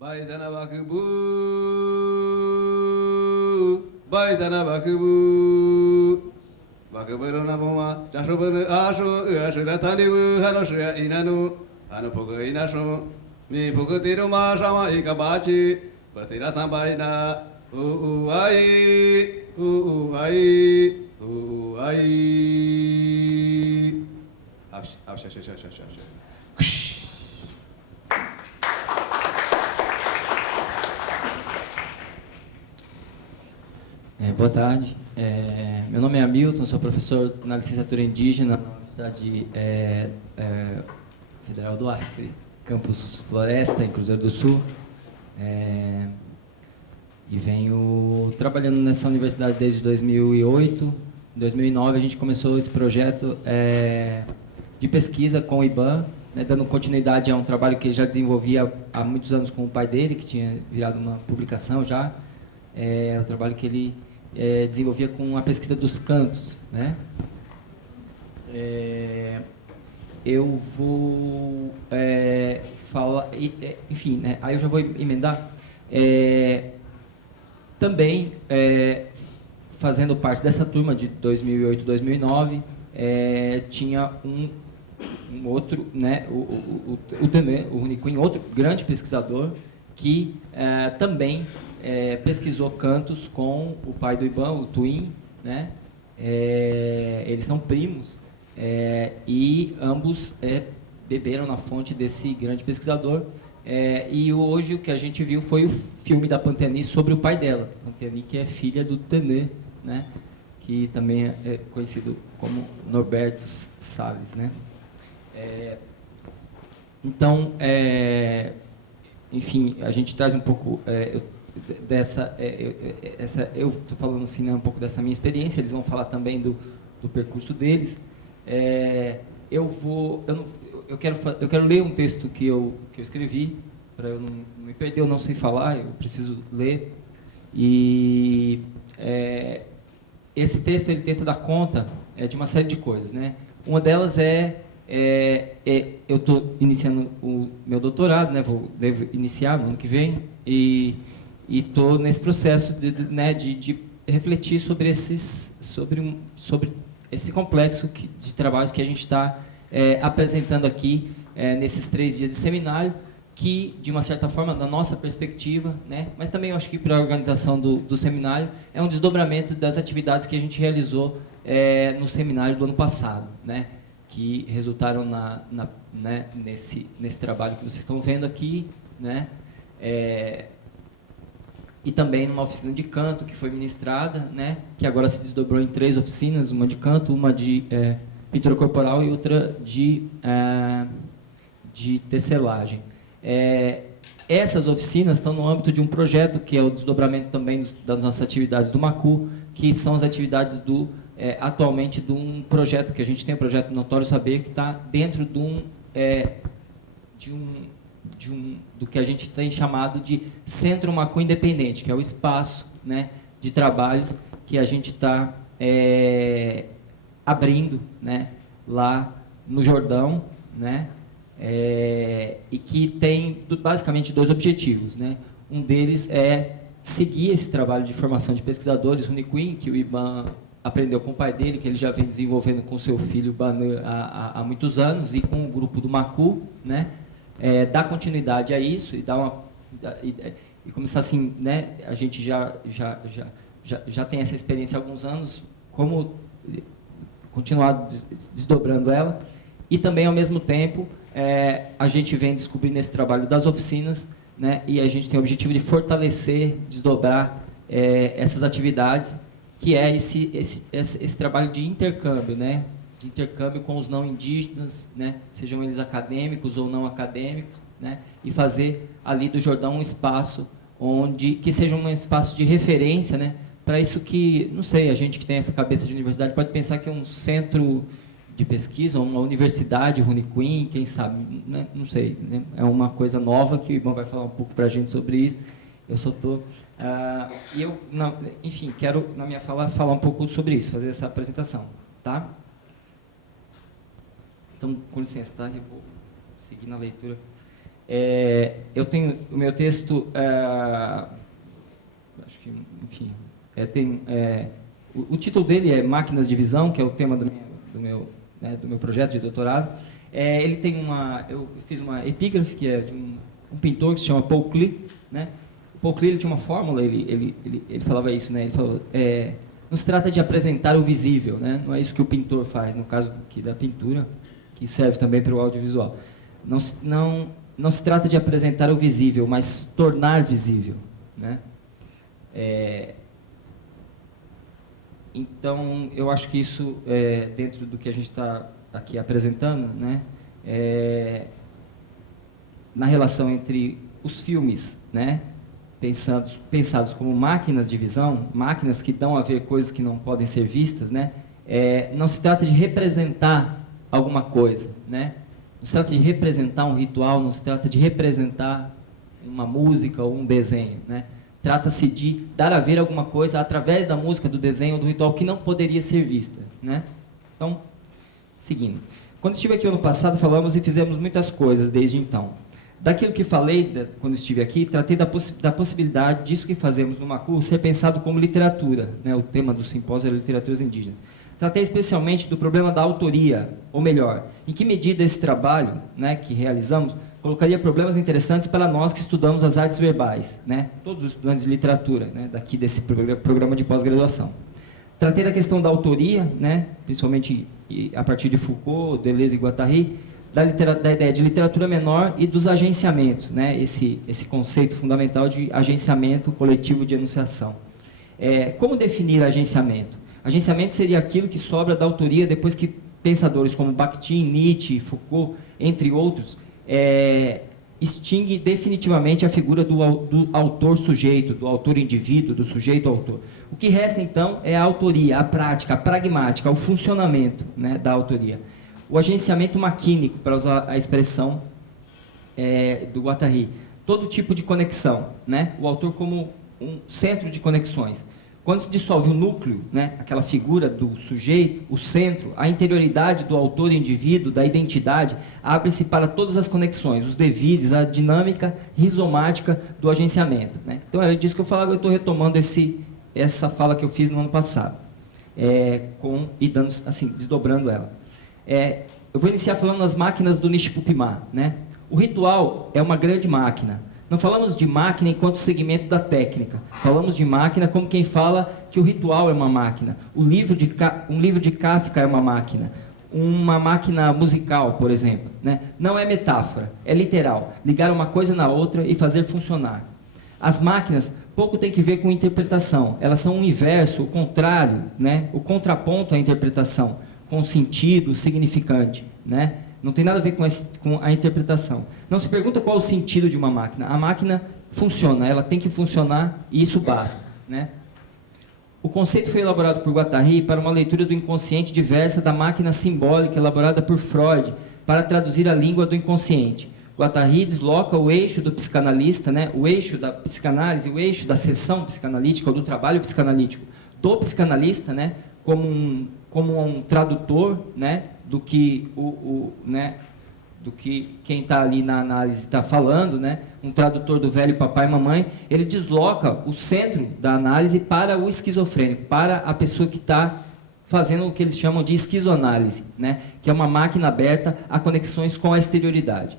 Baidana bakubu, baidana bakubu, bakubero na boma, chashobano asho, ashura talibu, hanoshuya inanu, hanupogo inasho, mi pogotiro ma shama ikabachi, batira tambaina, ai, ai, ai. Avsh. Boa tarde. Meu nome é Hamilton, sou professor na licenciatura indígena na Universidade Federal do Acre, campus Floresta, em Cruzeiro do Sul. E venho trabalhando nessa universidade desde 2008. Em 2009 a gente começou esse projeto de pesquisa com o IBAN, né, dando continuidade a um trabalho que ele já desenvolvia há muitos anos com o pai dele, que tinha virado uma publicação já. O trabalho que ele desenvolvia com a pesquisa dos cantos, né? Eu vou falar, enfim, né? Aí eu já vou emendar. Também fazendo parte dessa turma de 2008, 2009, tinha um outro, né? O Runicuim, outro grande pesquisador que também pesquisou cantos com o pai do IBAN, o Twin, né? Eles são primos e ambos beberam na fonte desse grande pesquisador. E hoje o que a gente viu foi o filme da Pantani sobre o pai dela, Pantani, que é filha do Tenê, né? Que também é conhecido como Norberto Salles, né? Então, enfim, a gente traz um pouco dessa, eu estou falando assim, né, um pouco dessa minha experiência. Eles vão falar também do percurso deles. Eu quero ler um texto que eu escrevi, para eu não me perder, eu não sei falar, eu preciso ler. E esse texto ele tenta dar conta de uma série de coisas, né? Uma delas eu estou iniciando o meu doutorado, né? Devo iniciar no ano que vem, e estou nesse processo de refletir sobre esse complexo de trabalhos que a gente está apresentando aqui nesses 3 dias de seminário, que, de uma certa forma, da nossa perspectiva, né, mas também eu acho que para a organização do seminário, é um desdobramento das atividades que a gente realizou no seminário do ano passado, né, que resultaram né, nesse trabalho que vocês estão vendo aqui, né, e também numa oficina de canto que foi ministrada, né, que agora se desdobrou em 3 oficinas, uma de canto, uma de pintura corporal e outra de tecelagem. Essas oficinas estão no âmbito de um projeto que é o desdobramento também das nossas atividades do MACU, que são as atividades atualmente de um projeto que a gente tem, o projeto Notório Saber, que está dentro do que a gente tem chamado de Centro MACU Independente, que é o espaço, né, de trabalhos que a gente está abrindo, né, lá no Jordão, né, e que tem basicamente 2 objetivos, né? Um deles é seguir esse trabalho de formação de pesquisadores Runicuim, que o IBAN aprendeu com o pai dele, que ele já vem desenvolvendo com seu filho Banã há muitos anos, e com o grupo do MACU, né? Dar continuidade a isso e e começar assim, né? A gente já tem essa experiência há alguns anos, como continuar desdobrando ela, e também, ao mesmo tempo, a gente vem descobrindo esse trabalho das oficinas, né, e a gente tem o objetivo de fortalecer, desdobrar essas atividades, que é esse trabalho de intercâmbio, né, de intercâmbio com os não indígenas, né, sejam eles acadêmicos ou não acadêmicos, né, e fazer ali do Jordão um espaço que seja um espaço de referência, né, para isso que, não sei, a gente que tem essa cabeça de universidade pode pensar que é um centro de pesquisa, uma universidade Runicuim, quem sabe, né? Não sei, né? É uma coisa nova que o Ivan vai falar um pouco para a gente sobre isso. Eu só estou... enfim, quero, na minha fala, falar um pouco sobre isso, fazer essa apresentação, tá? Então, com licença, tá? Eu vou seguir na leitura. Eu tenho o meu texto, acho que, enfim, o título dele é Máquinas de Visão, que é o tema do meu projeto de doutorado. Ele tem eu fiz uma epígrafe que é de um pintor que se chama Paul Klee, né? O Paul Klee, ele tinha uma fórmula, ele falava isso, né? Ele falou, não se trata de apresentar o visível, né? Não é isso que o pintor faz, no caso da pintura, que serve também para o audiovisual. Não se trata de apresentar o visível, mas tornar visível, né? Então, eu acho que isso, dentro do que a gente está aqui apresentando, né? Na relação entre os filmes, né? Pensados como máquinas de visão, máquinas que dão a ver coisas que não podem ser vistas, né? Não se trata de representar alguma coisa, né? Não se trata de representar um ritual, não se trata de representar uma música ou um desenho, né? Trata-se de dar a ver alguma coisa através da música, do desenho ou do ritual que não poderia ser vista, né? Então, seguindo. Quando estive aqui ano passado, falamos e fizemos muitas coisas desde então. Daquilo que falei quando estive aqui, tratei da possibilidade disso que fazemos no Macu ser pensado como literatura, né? O tema do simpósio era literaturas indígenas. Tratei especialmente do problema da autoria, ou melhor, em que medida esse trabalho, né, que realizamos colocaria problemas interessantes para nós que estudamos as artes verbais, né? Todos os estudantes de literatura, né, daqui desse programa de pós-graduação. Tratei da questão da autoria, né, principalmente a partir de Foucault, Deleuze e Guattari, da ideia de literatura menor e dos agenciamentos, né, esse conceito fundamental de agenciamento coletivo de enunciação. Como definir agenciamento? Agenciamento seria aquilo que sobra da autoria depois que pensadores como Bakhtin, Nietzsche, Foucault, entre outros, extingue definitivamente a figura do autor-sujeito, do autor-indivíduo, do sujeito-autor. O que resta, então, é a autoria, a prática, a pragmática, o funcionamento, né, da autoria. O agenciamento maquínico, para usar a expressão do Guattari. Todo tipo de conexão, né? O autor como um centro de conexões. Quando se dissolve o núcleo, né, aquela figura do sujeito, o centro, a interioridade do autor indivíduo, da identidade, abre-se para todas as conexões, os devides, a dinâmica rizomática do agenciamento, né? Então, era disso que eu falava, eu estou retomando essa fala que eu fiz no ano passado, dando, assim, desdobrando ela. Eu vou iniciar falando das máquinas do Nishipupimá, né? O ritual é uma grande máquina. Não falamos de máquina enquanto segmento da técnica. Falamos de máquina como quem fala que o ritual é uma máquina. Um livro de Kafka é uma máquina. Uma máquina musical, por exemplo, né? Não é metáfora, é literal. Ligar uma coisa na outra e fazer funcionar. As máquinas pouco tem que ver com interpretação. Elas são o inverso, o contrário, né? O contraponto à interpretação, com sentido, significante, né? Não tem nada a ver com a interpretação. Não se pergunta qual o sentido de uma máquina. A máquina funciona, ela tem que funcionar e isso basta, né? O conceito foi elaborado por Guattari para uma leitura do inconsciente diversa da máquina simbólica elaborada por Freud para traduzir a língua do inconsciente. Guattari desloca o eixo do psicanalista, né? O eixo da psicanálise, o eixo da sessão psicanalítica ou do trabalho psicanalítico do psicanalista, né? Como um tradutor, né? Do que do que quem está ali na análise está falando, né? Um tradutor do velho papai e mamãe, ele desloca o centro da análise para o esquizofrênico, para a pessoa que está fazendo o que eles chamam de esquizoanálise, né? Que é uma máquina aberta a conexões com a exterioridade.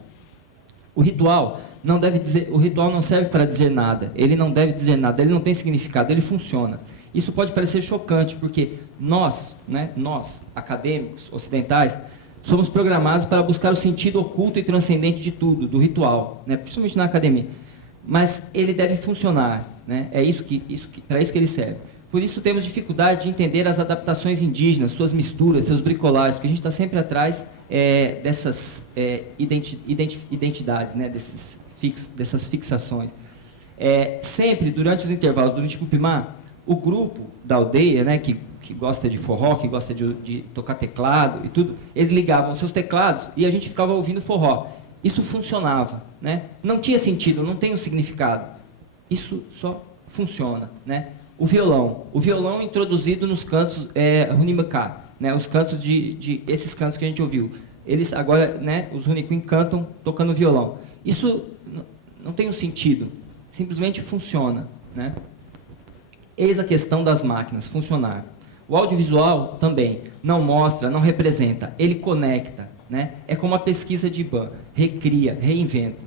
O ritual não serve para dizer nada, ele não deve dizer nada, ele não tem significado, ele funciona. Isso pode parecer chocante, porque nós, acadêmicos ocidentais, somos programados para buscar o sentido oculto e transcendente de tudo, do ritual, né? Principalmente na academia. Mas ele deve funcionar, né? Para isso que ele serve. Por isso temos dificuldade de entender as adaptações indígenas, suas misturas, seus bricolares, porque a gente está sempre atrás dessas identidades, né? Dessas fixações. Sempre, durante os intervalos do Nishipupimá, o grupo da aldeia, né, que gosta de forró, que gosta de tocar teclado e tudo, eles ligavam seus teclados e a gente ficava ouvindo forró. Isso funcionava, né? Não tinha sentido, não tem um significado. Isso só funciona, né? O violão introduzido nos cantos Runimaká, né? Os cantos esses cantos que a gente ouviu. Eles agora, né, os Runiquim cantam tocando violão. Isso não tem um sentido, simplesmente funciona, né? Eis a questão das máquinas, funcionar. O audiovisual também não mostra, não representa, ele conecta, né? É como a pesquisa de Iban, recria, reinventa.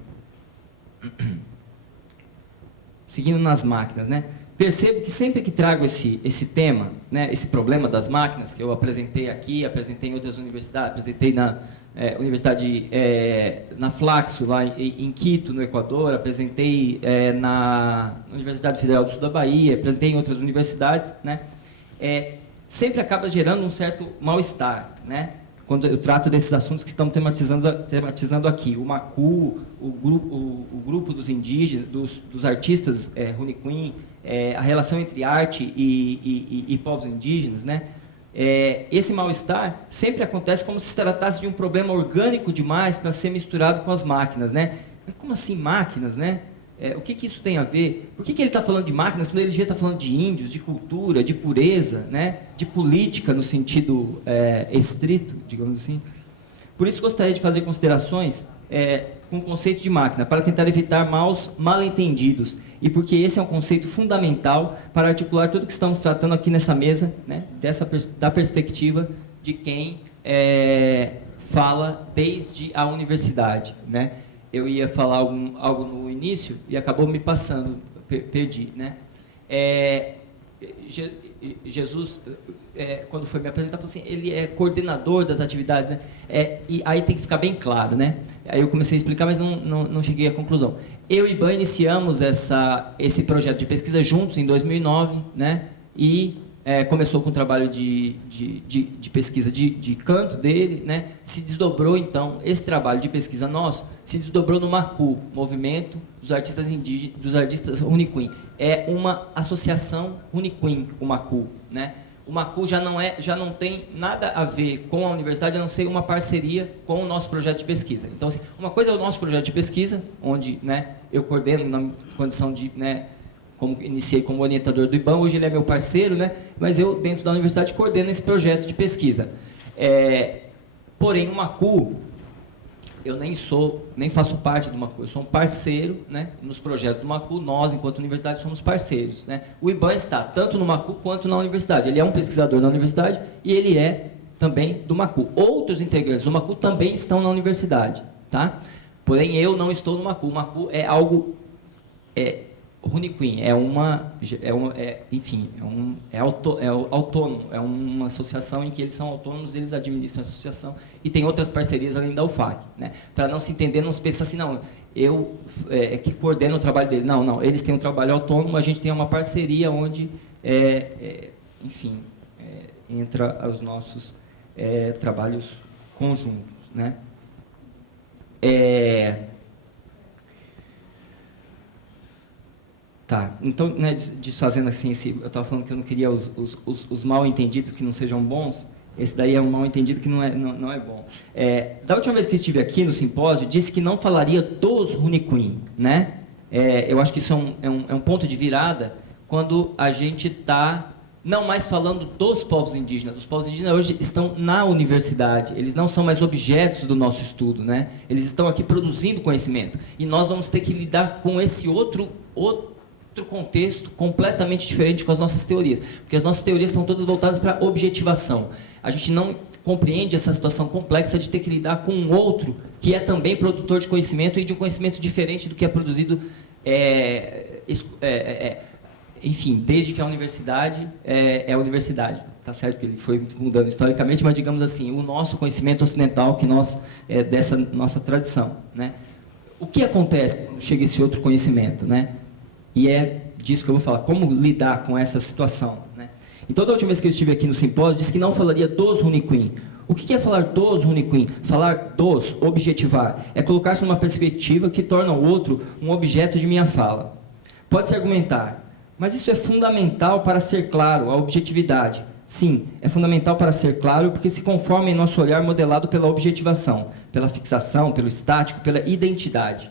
Seguindo nas máquinas, né? Percebo que sempre que trago esse tema, né, esse problema das máquinas, que eu apresentei aqui, apresentei em outras universidades, apresentei na universidade, na Flaxo, lá em Quito, no Equador, apresentei na Universidade Federal do Sul da Bahia, apresentei em outras universidades, né? Sempre acaba gerando um certo mal-estar, né? Quando eu trato desses assuntos que estamos tematizando aqui. O Macu, o grupo dos indígenas, dos artistas Runicuim, a relação entre arte e povos indígenas, né? Esse mal-estar sempre acontece como se tratasse de um problema orgânico demais para ser misturado com as máquinas, né? Mas como assim máquinas, né? O que isso tem a ver? Por que ele está falando de máquinas quando ele devia estar falando de índios, de cultura, de pureza, né? De política no sentido estrito, digamos assim? Por isso gostaria de fazer considerações com o conceito de máquina, para tentar evitar mal-entendidos, e porque esse é um conceito fundamental para articular tudo que estamos tratando aqui nessa mesa, né? Da perspectiva de quem fala desde a universidade, né? Eu ia falar algo no início e acabou me passando, perdi, né? Jesus, quando foi me apresentar, falou assim, ele é coordenador das atividades, né? E aí tem que ficar bem claro, né? Aí eu comecei a explicar, mas não cheguei à conclusão. Eu e Iban iniciamos esse projeto de pesquisa juntos em 2009, né? E começou com o trabalho de pesquisa de canto dele, né? Se desdobrou, então, esse trabalho de pesquisa nosso, se desdobrou no Macu, Movimento dos Artistas Indígenas, dos Artistas Runicuim. É uma associação Runicuim, o Macu, né? O Macu já não tem nada a ver com a universidade, a não ser uma parceria com o nosso projeto de pesquisa. Então, assim, uma coisa é o nosso projeto de pesquisa, onde, né, eu coordeno na condição de, né, como iniciei como orientador do Iban, hoje ele é meu parceiro, né? Mas eu, dentro da universidade, coordeno esse projeto de pesquisa. Porém, o Macu, eu nem faço parte do Macu, eu sou um parceiro, né? Nos projetos do Macu, nós, enquanto universidade, somos parceiros, né? O Iban está tanto no Macu quanto na universidade. Ele é um pesquisador da universidade e ele é também do Macu. Outros integrantes do Macu também estão na universidade, tá? Porém, eu não estou no Macu. O Macu é algo... Runicuim autônomo, é uma associação em que eles são autônomos, eles administram a associação e tem outras parcerias além da UFAC, né? Para não se entender, não se pensar assim, não, eu que coordeno o trabalho deles. Não, eles têm um trabalho autônomo, a gente tem uma parceria onde, entra os nossos trabalhos conjuntos, né? Tá, então, né, desfazendo assim, eu estava falando que eu não queria os mal-entendidos que não sejam bons, esse daí é um mal-entendido que não é bom. Da última vez que estive aqui no simpósio, disse que não falaria dos Runicuim, né? Eu acho que isso é um ponto de virada quando a gente está não mais falando dos povos indígenas. Os povos indígenas hoje estão na universidade, eles não são mais objetos do nosso estudo, né? Eles estão aqui produzindo conhecimento, e nós vamos ter que lidar com esse outro contexto completamente diferente com as nossas teorias, porque as nossas teorias são todas voltadas para a objetivação. A gente não compreende essa situação complexa de ter que lidar com um outro que é também produtor de conhecimento e de um conhecimento diferente do que é produzido, enfim, desde que a universidade é a universidade. Tá certo que ele foi mudando historicamente, mas, digamos assim, o nosso conhecimento ocidental, que dessa nossa tradição, né? O que acontece quando chega esse outro conhecimento, né? E é disso que eu vou falar, como lidar com essa situação, né? Então, da última vez que eu estive aqui no simpósio, disse que não falaria dos Runicuim. O que é falar dos Runicuim? Falar dos, objetivar, é colocar-se numa perspectiva que torna o outro um objeto de minha fala. Pode-se argumentar, mas isso é fundamental para ser claro, a objetividade. Sim, é fundamental para ser claro, porque se conforma em nosso olhar modelado pela objetivação, pela fixação, pelo estático, pela identidade.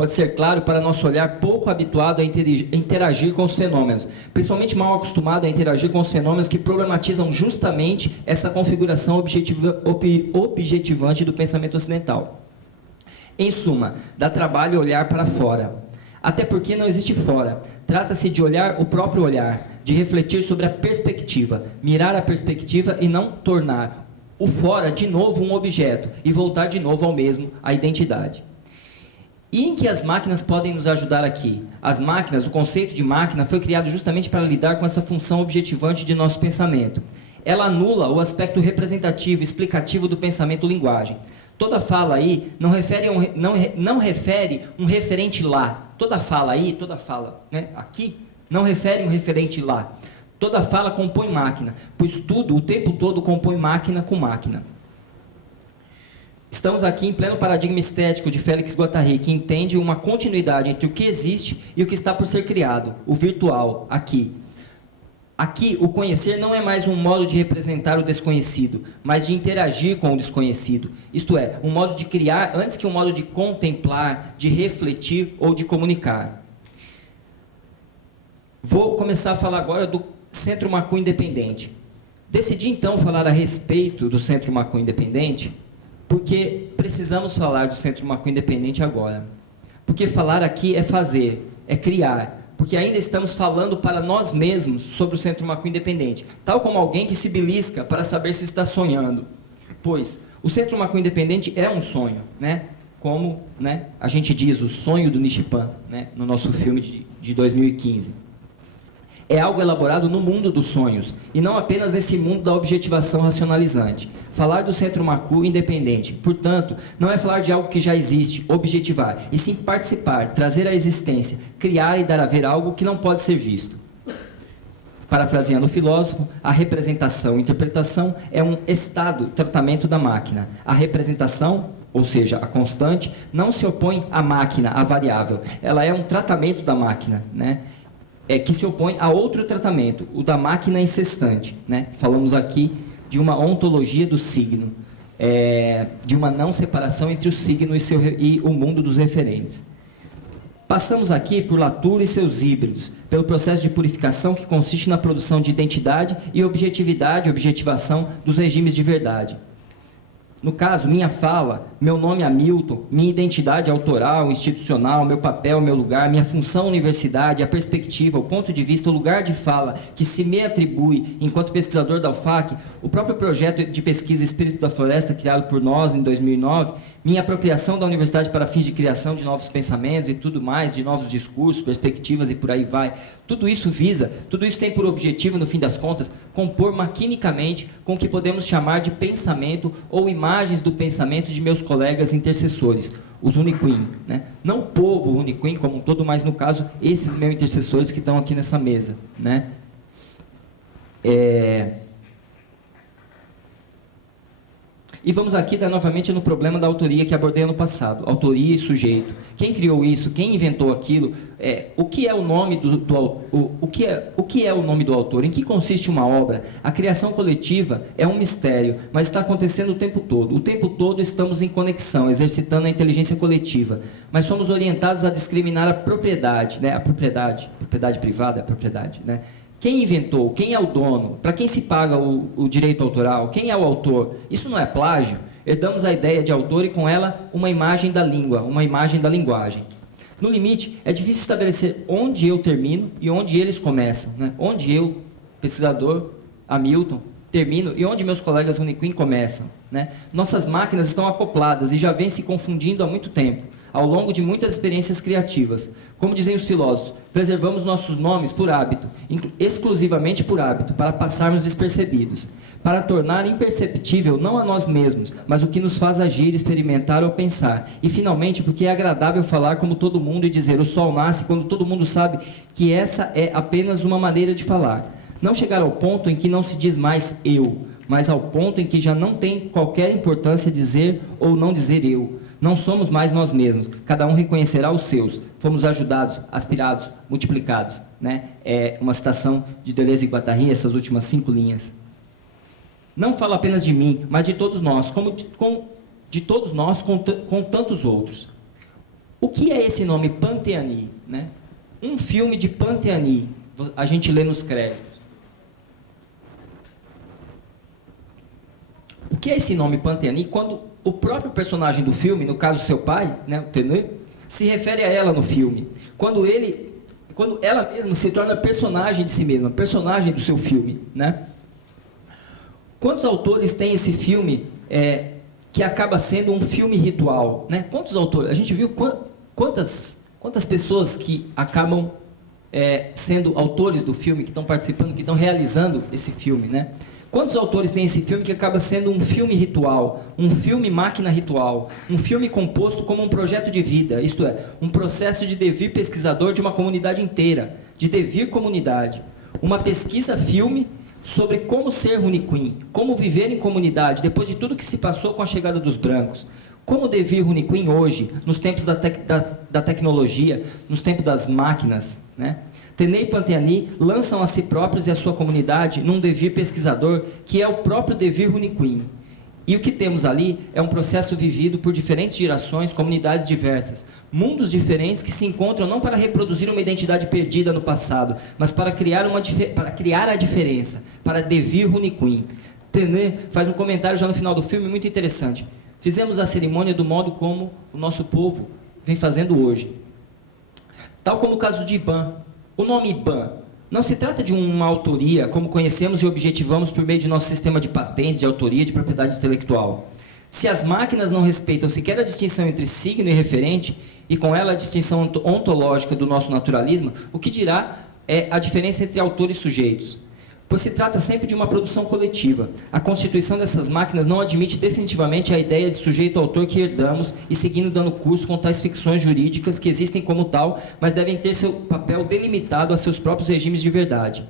pode ser claro para nosso olhar pouco habituado a interagir com os fenômenos, principalmente mal acostumado a interagir com os fenômenos que problematizam justamente essa configuração objetivante do pensamento ocidental. Em suma, dá trabalho olhar para fora. Até porque não existe fora. Trata-se de olhar o próprio olhar, de refletir sobre a perspectiva, mirar a perspectiva e não tornar o fora de novo um objeto e voltar de novo ao mesmo, a identidade. E em que as máquinas podem nos ajudar aqui? As máquinas, o conceito de máquina foi criado justamente para lidar com essa função objetivante de nosso pensamento. Ela anula o aspecto representativo, explicativo do pensamento-linguagem. Toda fala aí não refere um referente lá. Toda fala aí, toda fala, né, aqui, não refere um referente lá. Toda fala compõe máquina, pois tudo, o tempo todo, compõe máquina com máquina. Estamos aqui em pleno paradigma estético de Félix Guattari, que entende uma continuidade entre o que existe e o que está por ser criado, o virtual, aqui. Aqui, o conhecer não é mais um modo de representar o desconhecido, mas de interagir com o desconhecido. Isto é, um modo de criar antes que um modo de contemplar, de refletir ou de comunicar. Vou começar a falar agora do Centro Macu Independente. Decidi, então, falar a respeito do Centro Macu Independente, porque precisamos falar do Centro Macu Independente agora. Porque falar aqui é fazer, é criar. Porque ainda estamos falando para nós mesmos sobre o Centro Macu Independente, tal como alguém que se belisca para saber se está sonhando. Pois o Centro Macu Independente é um sonho, né? Como, né, a gente diz, o sonho do Nichipan, né, no nosso filme de 2015. É algo elaborado no mundo dos sonhos, e não apenas nesse mundo da objetivação racionalizante. Falar do Centro Macu Independente, portanto, não é falar de algo que já existe, objetivar, e sim participar, trazer à existência, criar e dar a ver algo que não pode ser visto. Parafraseando o filósofo, a representação e interpretação é um estado, tratamento da máquina. A representação, ou seja, a constante, não se opõe à máquina, à variável. Ela é um tratamento da máquina, né? Que se opõe a outro tratamento, o da máquina incessante, né? Falamos aqui de uma ontologia do signo, de uma não separação entre o signo e o mundo dos referentes. Passamos aqui por Latour e seus híbridos, pelo processo de purificação que consiste na produção de identidade e objetivação dos regimes de verdade. No caso, minha fala, meu nome Hamilton, minha identidade autoral, institucional, meu papel, meu lugar, minha função universidade, a perspectiva, o ponto de vista, o lugar de fala que se me atribui enquanto pesquisador da UFAC, o próprio projeto de pesquisa Espírito da Floresta, criado por nós em 2009, minha apropriação da universidade para fins de criação de novos pensamentos e tudo mais, de novos discursos, perspectivas e por aí vai. Tudo isso tem por objetivo, no fim das contas, compor maquinicamente com o que podemos chamar de pensamento ou imagens do pensamento de meus colegas intercessores, os Uniquim, né? Não o povo Uniquim como um todo, mas no caso, esses meus intercessores que estão aqui nessa mesa, né? E vamos aqui dar novamente no problema da autoria que abordei no passado. Autoria e sujeito. Quem criou isso? Quem inventou aquilo? O que é o nome o que é o nome do autor? Em que consiste uma obra? A criação coletiva é um mistério, mas está acontecendo o tempo todo. O tempo todo estamos em conexão, exercitando a inteligência coletiva. Mas somos orientados a discriminar a propriedade, né? A propriedade privada é a propriedade, né? Quem inventou? Quem é o dono? Para quem se paga o direito autoral? Quem é o autor? Isso não é plágio? Herdamos a ideia de autor e com ela uma imagem da língua, uma imagem da linguagem. No limite, é difícil estabelecer onde eu termino e onde eles começam, né? Onde eu, pesquisador, Hamilton, termino e onde meus colegas Uniquim começam, né? Nossas máquinas estão acopladas e já vêm se confundindo há muito tempo, ao longo de muitas experiências criativas. Como dizem os filósofos, preservamos nossos nomes por hábito, exclusivamente por hábito, para passarmos despercebidos, para tornar imperceptível não a nós mesmos, mas o que nos faz agir, experimentar ou pensar, e finalmente porque é agradável falar como todo mundo e dizer o sol nasce quando todo mundo sabe que essa é apenas uma maneira de falar. Não chegar ao ponto em que não se diz mais eu, mas ao ponto em que já não tem qualquer importância dizer ou não dizer eu. Não somos mais nós mesmos, cada um reconhecerá os seus. Fomos ajudados, aspirados, multiplicados, né? É uma citação de Deleuze e Guattari, essas últimas 5 linhas. Não falo apenas de mim, mas de todos nós, com tantos outros. O que é esse nome Panteani, né? Um filme de Panteani, a gente lê nos créditos. O que é esse nome Panteani? Quando o próprio personagem do filme, no caso seu pai, né, o Tenê, se refere a ela no filme. Quando ela mesma se torna personagem de si mesma, personagem do seu filme, né? Quantos autores têm esse filme que acaba sendo um filme ritual, né? Quantos autores? A gente viu quantas pessoas que acabam sendo autores do filme, que estão participando, que estão realizando esse filme, né? Quantos autores têm esse filme que acaba sendo um filme ritual, um filme máquina ritual, um filme composto como um projeto de vida, isto é, um processo de devir pesquisador de uma comunidade inteira, de devir comunidade, uma pesquisa filme sobre como ser Runiquim, como viver em comunidade, depois de tudo que se passou com a chegada dos brancos. Como devir Runiquim hoje, nos tempos da tecnologia, nos tempos das máquinas, né? Tenê e Panteani lançam a si próprios e a sua comunidade num devir pesquisador que é o próprio devir Runiquim. E o que temos ali é um processo vivido por diferentes gerações, comunidades diversas, mundos diferentes que se encontram não para reproduzir uma identidade perdida no passado, mas para criar a diferença, para devir Runiquim. Tenê faz um comentário já no final do filme muito interessante. Fizemos a cerimônia do modo como o nosso povo vem fazendo hoje. Tal como o caso de Iban. O nome Iban não se trata de uma autoria, como conhecemos e objetivamos por meio de nosso sistema de patentes, de autoria, de propriedade intelectual. Se as máquinas não respeitam sequer a distinção entre signo e referente, e com ela a distinção ontológica do nosso naturalismo, o que dirá é a diferença entre autor e sujeitos? Pois se trata sempre de uma produção coletiva. A constituição dessas máquinas não admite definitivamente a ideia de sujeito-autor que herdamos e seguindo dando curso com tais ficções jurídicas que existem como tal, mas devem ter seu papel delimitado a seus próprios regimes de verdade.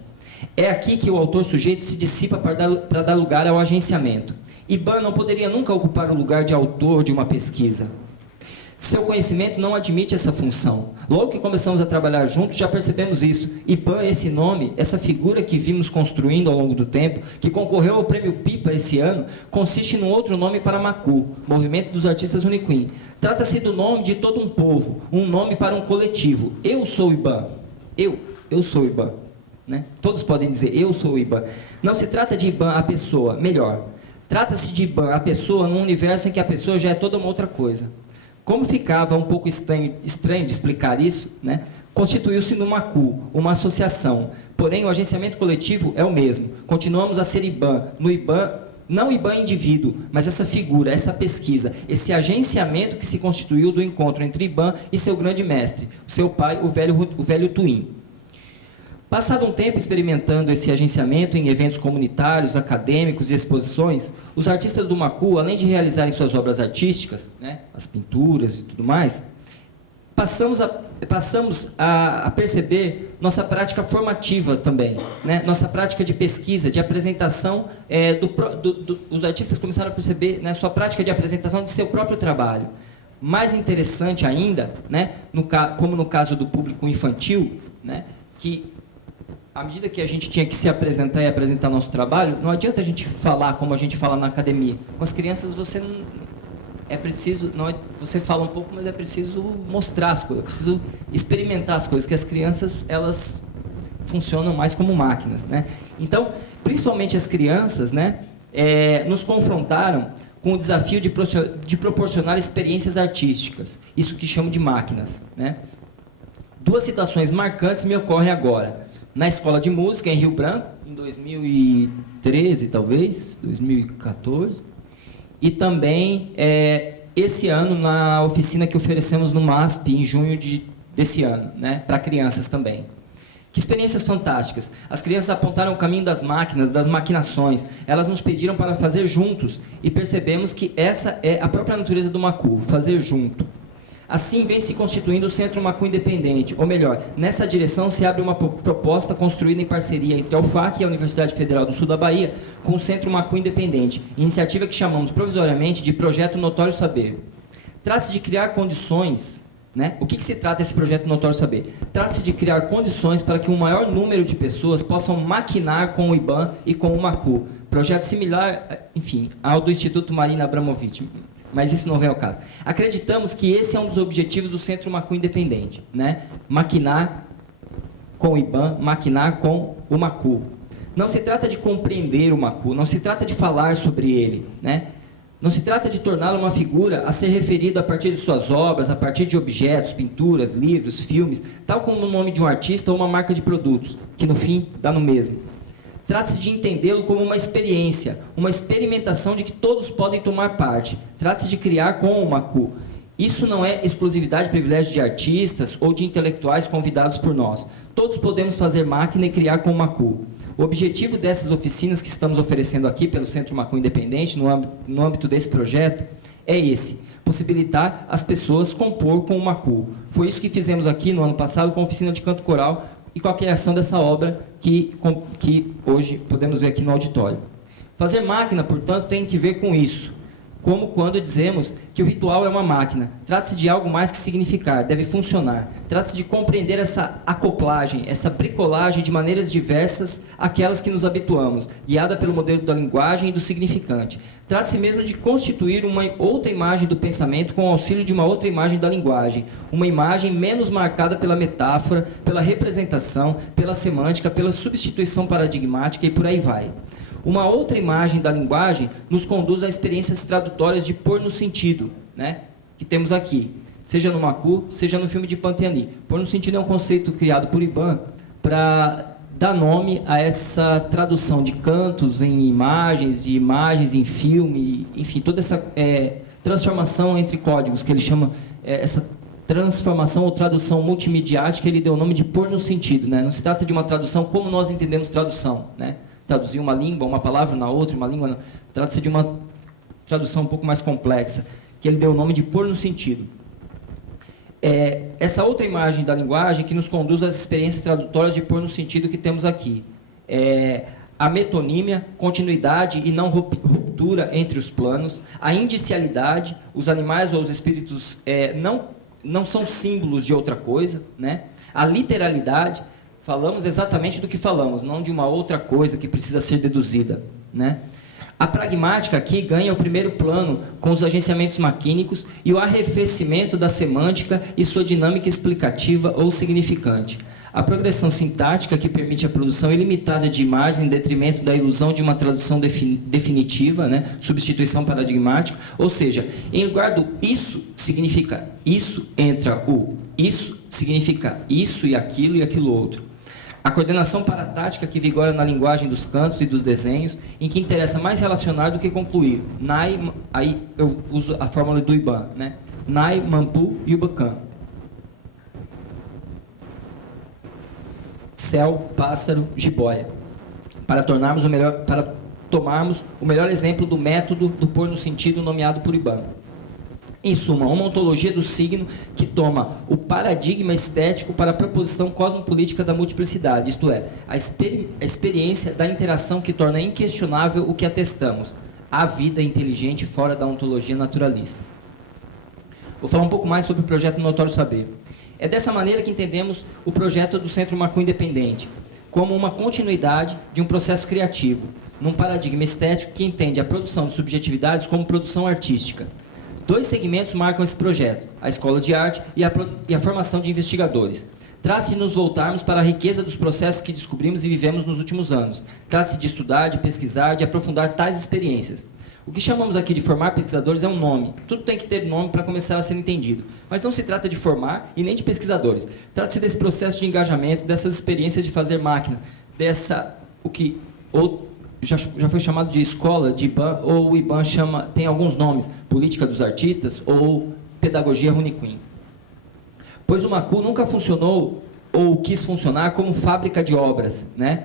É aqui que o autor-sujeito se dissipa para dar lugar ao agenciamento. Iban não poderia nunca ocupar o lugar de autor de uma pesquisa. Seu conhecimento não admite essa função. Logo que começamos a trabalhar juntos, já percebemos isso. Iban, esse nome, essa figura que vimos construindo ao longo do tempo, que concorreu ao Prêmio Pipa esse ano, consiste num outro nome para Macu, Movimento dos Artistas Runiquim. Trata-se do nome de todo um povo, um nome para um coletivo. Eu sou Iban. Eu sou Iban. Né? Todos podem dizer, eu sou Iban. Não se trata de Iban, a pessoa, melhor. Trata-se de Iban, a pessoa, num universo em que a pessoa já é toda uma outra coisa. Como ficava um pouco estranho de explicar isso, né? Constituiu-se no Macu, uma associação. Porém, o agenciamento coletivo é o mesmo. Continuamos a ser Iban. No Iban, não Iban indivíduo, mas essa figura, essa pesquisa, esse agenciamento que se constituiu do encontro entre Iban e seu grande mestre, o seu pai, o velho Tuim. Passado um tempo experimentando esse agenciamento em eventos comunitários, acadêmicos e exposições, os artistas do Macu, além de realizarem suas obras artísticas, né, as pinturas e tudo mais, passamos a perceber nossa prática formativa também, né, nossa prática de pesquisa, de apresentação, os artistas começaram a perceber, né, sua prática de apresentação de seu próprio trabalho. Mais interessante ainda, né, como no caso do público infantil, né, que à medida que a gente tinha que se apresentar e apresentar nosso trabalho, não adianta a gente falar como a gente fala na academia. Com as crianças você não é preciso, você fala um pouco, mas é preciso mostrar as coisas, é preciso experimentar as coisas, que as crianças elas funcionam mais como máquinas, né? Então, principalmente as crianças, né, nos confrontaram com o desafio de proporcionar experiências artísticas, isso que chamam de máquinas, né? Duas situações marcantes me ocorrem agora. Na Escola de Música, em Rio Branco, em 2013, talvez, 2014. E também, esse ano, na oficina que oferecemos no MASP, em junho desse ano, né, para crianças também. Que experiências fantásticas. As crianças apontaram o caminho das máquinas, das maquinações. Elas nos pediram para fazer juntos. E percebemos que essa é a própria natureza do Macu, fazer junto. Assim vem se constituindo o Centro Macu Independente, ou melhor, nessa direção se abre uma proposta construída em parceria entre a UFAC e a Universidade Federal do Sul da Bahia com o Centro Macu Independente, iniciativa que chamamos provisoriamente de Projeto Notório Saber. Trata-se de criar condições, né? O que se trata esse Projeto Notório Saber? Trata-se de criar condições para que um maior número de pessoas possam maquinar com o Iban e com o Macu. Projeto similar, enfim, ao do Instituto Marina Abramovic. mas isso não vem ao caso. Acreditamos que esse é um dos objetivos do Centro Macu Independente, né? Maquinar com o IBAN, maquinar com o Macu. Não se trata de compreender o Macu, não se trata de falar sobre ele, né? Não se trata de torná-lo uma figura a ser referida a partir de suas obras, a partir de objetos, pinturas, livros, filmes, tal como o nome de um artista ou uma marca de produtos, que no fim dá no mesmo. Trata-se de entendê-lo como uma experiência, uma experimentação de que todos podem tomar parte. Trata-se de criar com o Macu. Isso não é exclusividade e privilégio de artistas ou de intelectuais convidados por nós. Todos podemos fazer máquina e criar com o Macu. O objetivo dessas oficinas que estamos oferecendo aqui pelo Centro Macu Independente, no âmbito desse projeto, é esse: possibilitar as pessoas compor com o Macu. Foi isso que fizemos aqui no ano passado com a oficina de canto coral e com a criação dessa obra que hoje podemos ver aqui no auditório. Fazer máquina, portanto, tem que ver com isso. Como quando dizemos que o ritual é uma máquina. Trata-se de algo mais que significar, deve funcionar. Trata-se de compreender essa acoplagem, essa bricolagem de maneiras diversas àquelas que nos habituamos, guiada pelo modelo da linguagem e do significante. Trata-se mesmo de constituir uma outra imagem do pensamento com o auxílio de uma outra imagem da linguagem. Uma imagem menos marcada pela metáfora, pela representação, pela semântica, pela substituição paradigmática e por aí vai. Uma outra imagem da linguagem nos conduz a experiências tradutórias de pôr no sentido, né, que temos aqui, seja no Macu, seja no filme de Panteani. Pôr no sentido é um conceito criado por Iban para dar nome a essa tradução de cantos em imagens, de imagens em filme, enfim, toda essa transformação entre códigos, que ele chama essa transformação ou tradução multimediática, ele deu o nome de pôr no sentido, né? Não se trata de uma tradução como nós entendemos tradução, né? Traduzir uma língua, uma palavra na outra, uma língua... Trata-se de uma tradução um pouco mais complexa, que ele deu o nome de pôr no sentido. Essa outra imagem da linguagem que nos conduz às experiências tradutórias de pôr no sentido que temos aqui. A metonímia, continuidade e não ruptura entre os planos, a indicialidade, os animais ou os espíritos não são símbolos de outra coisa, né? A literalidade, falamos exatamente do que falamos, não de uma outra coisa que precisa ser deduzida, né? A pragmática aqui ganha o primeiro plano com os agenciamentos maquínicos e o arrefecimento da semântica e sua dinâmica explicativa ou significante. A progressão sintática, que permite a produção ilimitada de imagens em detrimento da ilusão de uma tradução definitiva, né? Substituição paradigmática, ou seja, em lugar do isso significa isso, entra o isso significa isso e aquilo outro. A coordenação paratática que vigora na linguagem dos cantos e dos desenhos, em que interessa mais relacionar do que concluir. Aí eu uso a fórmula do Iban, né? Nai, Mampu e Ubacan. Céu, pássaro, jiboia. Para tomarmos o melhor exemplo do método do pôr no sentido nomeado por Iban. Em suma, uma ontologia do signo que toma o paradigma estético para a proposição cosmopolítica da multiplicidade, isto é, a experiência da interação que torna inquestionável o que atestamos, a vida inteligente fora da ontologia naturalista. Vou falar um pouco mais sobre o projeto Notório Saber. É dessa maneira que entendemos o projeto do Centro Macu Independente, como uma continuidade de um processo criativo, num paradigma estético que entende a produção de subjetividades como produção artística. 2 segmentos marcam esse projeto, a escola de arte e a formação de investigadores. Trata-se de nos voltarmos para a riqueza dos processos que descobrimos e vivemos nos últimos anos. Trata-se de estudar, de pesquisar, de aprofundar tais experiências. O que chamamos aqui de formar pesquisadores é um nome. Tudo tem que ter nome para começar a ser entendido. Mas não se trata de formar e nem de pesquisadores. Trata-se desse processo de engajamento, dessas experiências de fazer máquina, já foi chamado de escola de Iban, ou o Iban tem alguns nomes, política dos artistas ou pedagogia Rune Queen. Pois o Macu nunca funcionou ou quis funcionar como fábrica de obras, né?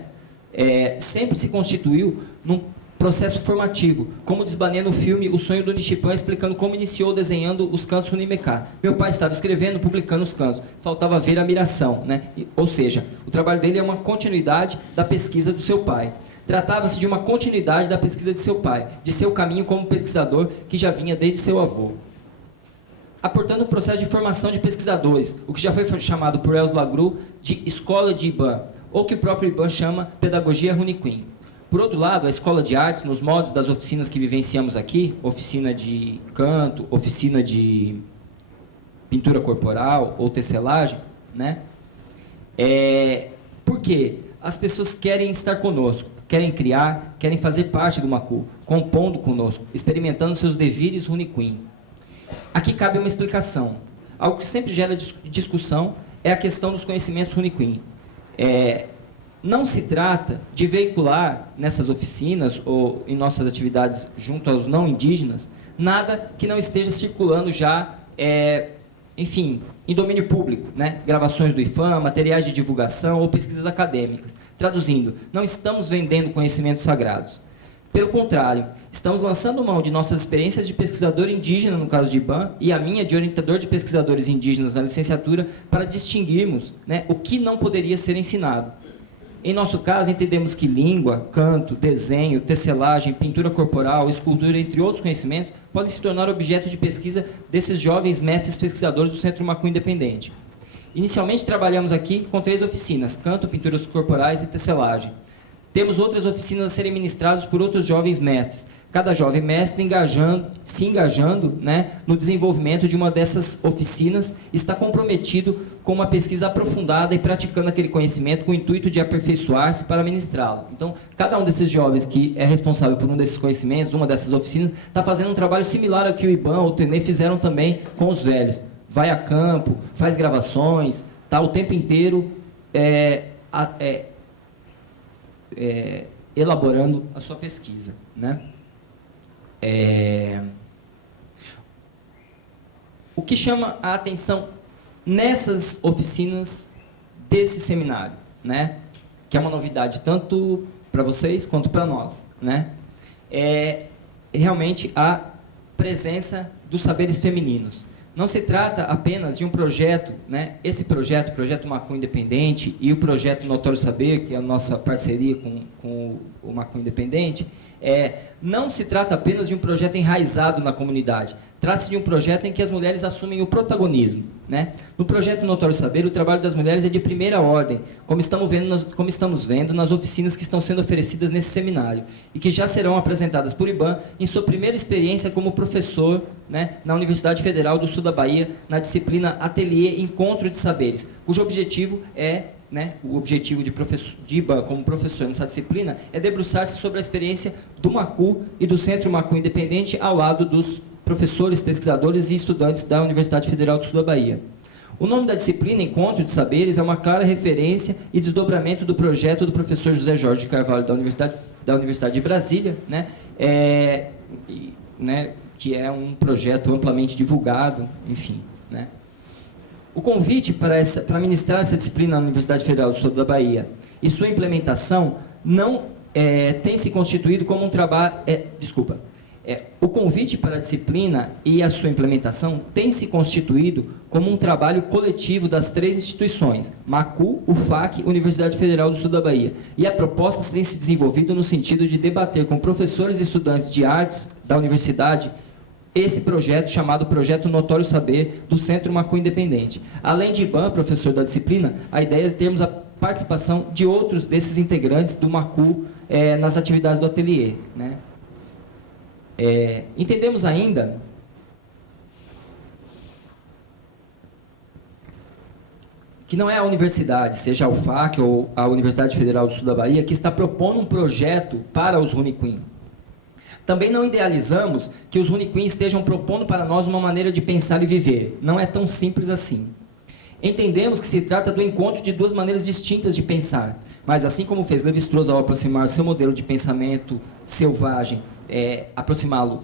Sempre se constituiu num processo formativo, como desbaneia no filme O Sonho do Nishipan, explicando como iniciou desenhando os cantos Runimeká. Meu pai estava escrevendo, publicando os cantos, faltava ver a miração, né? Ou seja, o trabalho dele é uma continuidade da pesquisa do seu pai. Tratava-se de uma continuidade da pesquisa de seu pai, de seu caminho como pesquisador que já vinha desde seu avô. Há, portanto, um processo de formação de pesquisadores, o que já foi chamado por Els Lagru de escola de Iban, ou que o próprio Iban chama pedagogia Rune Queen. Por outro lado, a Escola de Artes, nos moldes das oficinas que vivenciamos aqui, oficina de canto, oficina de pintura corporal ou tecelagem, né? Por quê? As pessoas querem estar conosco, querem criar, querem fazer parte do Macu, compondo conosco, experimentando seus devires Runicuim. Aqui cabe uma explicação. Algo que sempre gera discussão é a questão dos conhecimentos Runicuim. Não se trata de veicular nessas oficinas ou em nossas atividades junto aos não indígenas nada que não esteja circulando já, enfim, em domínio público, né? Gravações do IFAM, materiais de divulgação ou pesquisas acadêmicas. Traduzindo, não estamos vendendo conhecimentos sagrados. Pelo contrário, estamos lançando mão de nossas experiências de pesquisador indígena, no caso de IBAM, e a minha de orientador de pesquisadores indígenas na licenciatura, para distinguirmos, né, o que não poderia ser ensinado. Em nosso caso, entendemos que língua, canto, desenho, tecelagem, pintura corporal, escultura, entre outros conhecimentos, podem se tornar objeto de pesquisa desses jovens mestres pesquisadores do Centro Macu Independente. Inicialmente, trabalhamos aqui com 3 oficinas: canto, pinturas corporais e tecelagem. Temos outras oficinas a serem ministradas por outros jovens mestres. Cada jovem mestre se engajando, né, no desenvolvimento de uma dessas oficinas, está comprometido com uma pesquisa aprofundada e praticando aquele conhecimento com o intuito de aperfeiçoar-se para ministrá-lo. Então, cada um desses jovens que é responsável por um desses conhecimentos, uma dessas oficinas, está fazendo um trabalho similar ao que o IBAM ou o TENE fizeram também com os velhos. Vai a campo, faz gravações, está o tempo inteiro elaborando a sua pesquisa, né? O que chama a atenção nessas oficinas desse seminário, né? Que é uma novidade tanto para vocês quanto para nós, né? É realmente a presença dos saberes femininos. Não se trata apenas de um projeto, né? Esse projeto, o Projeto Macu Independente e o Projeto Notório Saber, que é a nossa parceria com o Macu Independente, não se trata apenas de um projeto enraizado na comunidade. Trata-se de um projeto em que as mulheres assumem o protagonismo, né? No Projeto Notório Saber, o trabalho das mulheres é de primeira ordem, como estamos vendo nas oficinas que estão sendo oferecidas nesse seminário, e que já serão apresentadas por IBAM em sua primeira experiência como professor, né, na Universidade Federal do Sul da Bahia, na disciplina Ateliê Encontro de Saberes, cujo objetivo o objetivo de IBAM como professor nessa disciplina é debruçar-se sobre a experiência do Macu e do Centro Macu Independente ao lado dos professores, pesquisadores e estudantes da Universidade Federal do Sul da Bahia. O nome da disciplina, Encontro de Saberes, é uma clara referência e desdobramento do projeto do professor José Jorge de Carvalho da Universidade de Brasília, né, que é um projeto amplamente divulgado, enfim, né. O convite para ministrar essa disciplina na Universidade Federal do Sul da Bahia e sua implementação tem se constituído como um trabalho... o convite para a disciplina e a sua implementação tem se constituído como um trabalho coletivo das 3 instituições, Macu, UFAC e Universidade Federal do Sul da Bahia. E a proposta tem se desenvolvido no sentido de debater com professores e estudantes de artes da universidade esse projeto chamado Projeto Notório Saber do Centro Macu Independente. Além de IBAM, professor da disciplina, a ideia é termos a participação de outros desses integrantes do Macu nas atividades do ateliê, né? Entendemos ainda que não é a universidade, seja a UFAC ou a Universidade Federal do Sul da Bahia, que está propondo um projeto para os Runicuim. Também não idealizamos que os Runicuim estejam propondo para nós uma maneira de pensar e viver. Não é tão simples assim. Entendemos que se trata do encontro de 2 maneiras distintas de pensar, mas assim como fez Lévi-Strauss ao aproximar seu modelo de pensamento selvagem, aproximá-lo,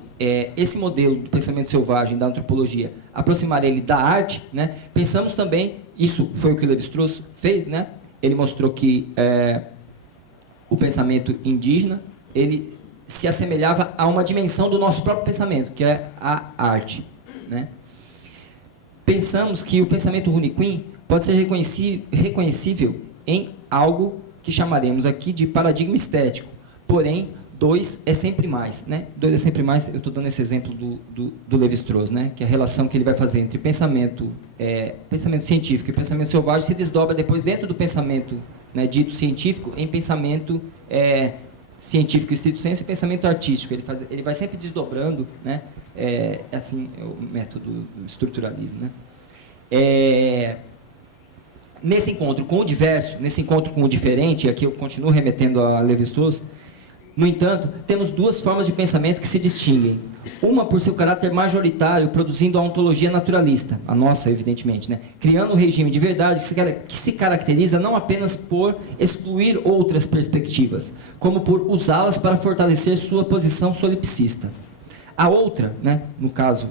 esse modelo do pensamento selvagem da antropologia, aproximar ele da arte, né? Pensamos também, isso foi o que Lévi-Strauss fez, né? Ele mostrou que o pensamento indígena, ele se assemelhava a uma dimensão do nosso próprio pensamento, que é a arte, né? Pensamos que o pensamento Runicuim pode ser reconhecível em algo que chamaremos aqui de paradigma estético, porém, 2 é sempre mais, né? 2 é sempre mais, eu estou dando esse exemplo do Lévi-Strauss, né? Que é a relação que ele vai fazer entre pensamento científico e pensamento selvagem se desdobra depois dentro do pensamento, né, dito científico em pensamento científico estrito sensu e pensamento artístico. Ele vai sempre desdobrando, né? Assim é o método do estruturalismo, né? Nesse encontro com o diverso, nesse encontro com o diferente, aqui eu continuo remetendo a Lévi-Strauss, no entanto, temos duas formas de pensamento que se distinguem. Uma por seu caráter majoritário, produzindo a ontologia naturalista, a nossa, evidentemente, né? Criando um regime de verdade que se caracteriza não apenas por excluir outras perspectivas, como por usá-las para fortalecer sua posição solipsista. A outra, né, no caso,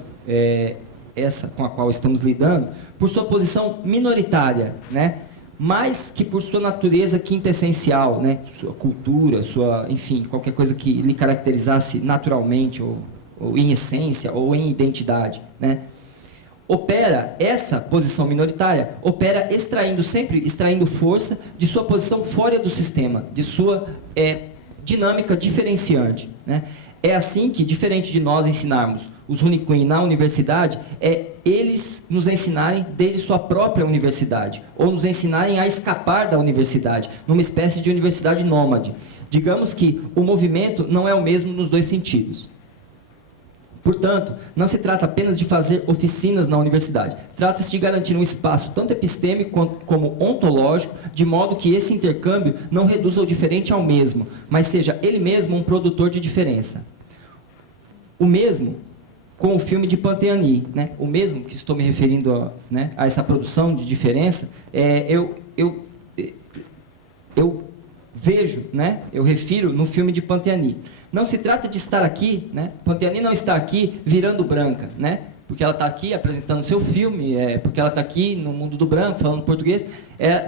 essa com a qual estamos lidando, por sua posição minoritária, né? Mais que por sua natureza quintessencial, né? Sua cultura, enfim, qualquer coisa que lhe caracterizasse naturalmente, ou em essência, ou em identidade, né? Essa posição minoritária, opera sempre extraindo força de sua posição fora do sistema, de sua dinâmica diferenciante, né? É assim que, diferente de nós ensinarmos os Runicuin na universidade, eles nos ensinarem desde sua própria universidade, ou nos ensinarem a escapar da universidade, numa espécie de universidade nômade. Digamos que o movimento não é o mesmo nos dois sentidos. Portanto, não se trata apenas de fazer oficinas na universidade. Trata-se de garantir um espaço tanto epistêmico como ontológico, de modo que esse intercâmbio não reduza o diferente ao mesmo, mas seja ele mesmo um produtor de diferença. O mesmo com o filme de Panteani, né? O mesmo que estou me referindo a essa produção de diferença, eu vejo, né? Eu refiro no filme de Panteani. Não se trata de estar aqui, né? Panteani não está aqui virando branca, né? Porque ela está aqui apresentando seu filme, porque ela está aqui no mundo do branco, falando português.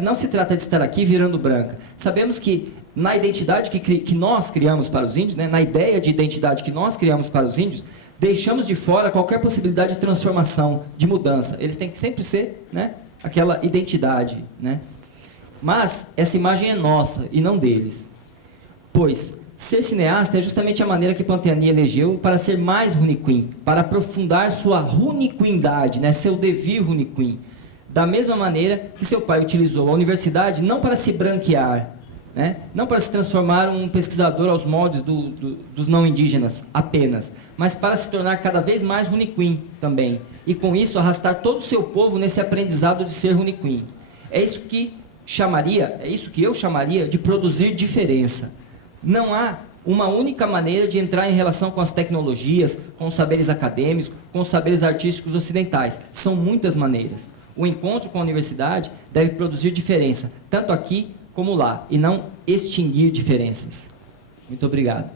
Não se trata de estar aqui virando branca. Sabemos que na identidade que nós criamos para os índios, né? Na ideia de identidade que nós criamos para os índios, deixamos de fora qualquer possibilidade de transformação, de mudança. Eles têm que sempre ser, né? Aquela identidade, né? Mas essa imagem é nossa e não deles. Pois ser cineasta é justamente a maneira que Panteani elegeu para ser mais Runicuin, para aprofundar sua runicuindade, né, seu devir Runicuin. Da mesma maneira que seu pai utilizou a universidade não para se branquear, né, não para se transformar um pesquisador aos moldes dos não indígenas apenas, mas para se tornar cada vez mais Runicuin também, e com isso arrastar todo o seu povo nesse aprendizado de ser Runicuin. É isso que eu chamaria de produzir diferença. Não há uma única maneira de entrar em relação com as tecnologias, com os saberes acadêmicos, com os saberes artísticos ocidentais. São muitas maneiras. O encontro com a universidade deve produzir diferença, tanto aqui como lá, e não extinguir diferenças. Muito obrigado.